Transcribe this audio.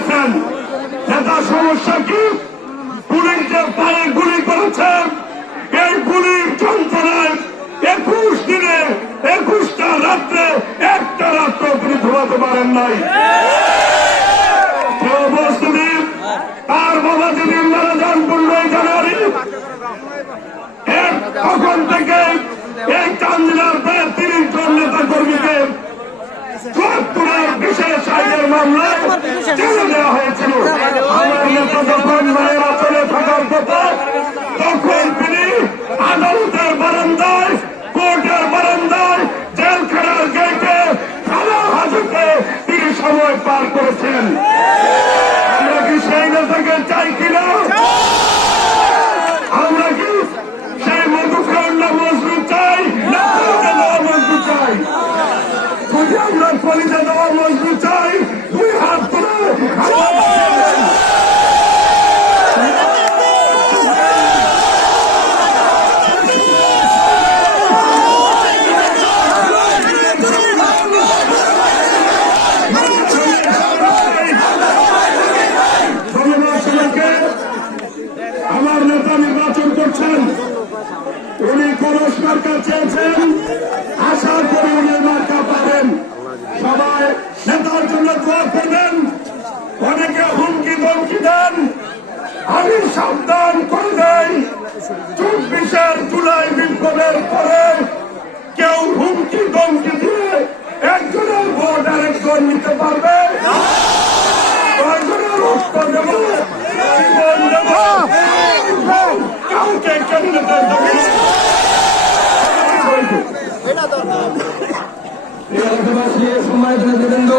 করেছেন। নেতা সমস্যা কি? পুলিশদের পায়ে গুলি করেছেন। এই গুলির যন্ত্রণায় 21 দিনে 21টা রাত্রে একটা রাত্র তিনি ঘুমাতে পারেন নাই। তার বাবা যেদিন মারা যান 15 জানুয়ারি, তখন থেকে এই চান্দিনার প্রায় 30 জন নেতা কর্মীকে 74 বিশেষ আইনের মামলায় জেলে দেওয়া হয়েছিল। আমার নেতা যখন মায়ের চলে থাকার কথা, তখন তিনি আদালতের বারান্দায়, কোর্টের বারান্দায়, জেলখানার গেটে, খালা হাজতে তিনি সময় পার করেছেন। আমরা কি সেই নেতাকে চাই কিনা? আমরা কি সেই মধুকান্ড মজদুর চাই না কলিজা দেওয়া মজদুর চাই? যদি আমরা কলিজা দেওয়া মজদুর চাই, দুই হাত তুলে আমার নেতা নির্বাচন করছেন। উনি কলস মার্কা চেয়েছেন, আশা করি উনি মার্কা পাবেন। সবাই নেতার জন্য দোয়া করবেন। অনেকে হুমকি ধমকি দেন, আমি সাবধান করে দেই। 24 জুলাই বিপ্লবের পরে কেউ হুমকি ধমকি দিয়ে একজনের ভোট আরেকজন নিতে পারবে? কয়জনের উত্তর দেব? জীবন দেব? কাউকে ক্যান্ডিডেটের দাবি সম্মানিত নেতৃবৃন্দ,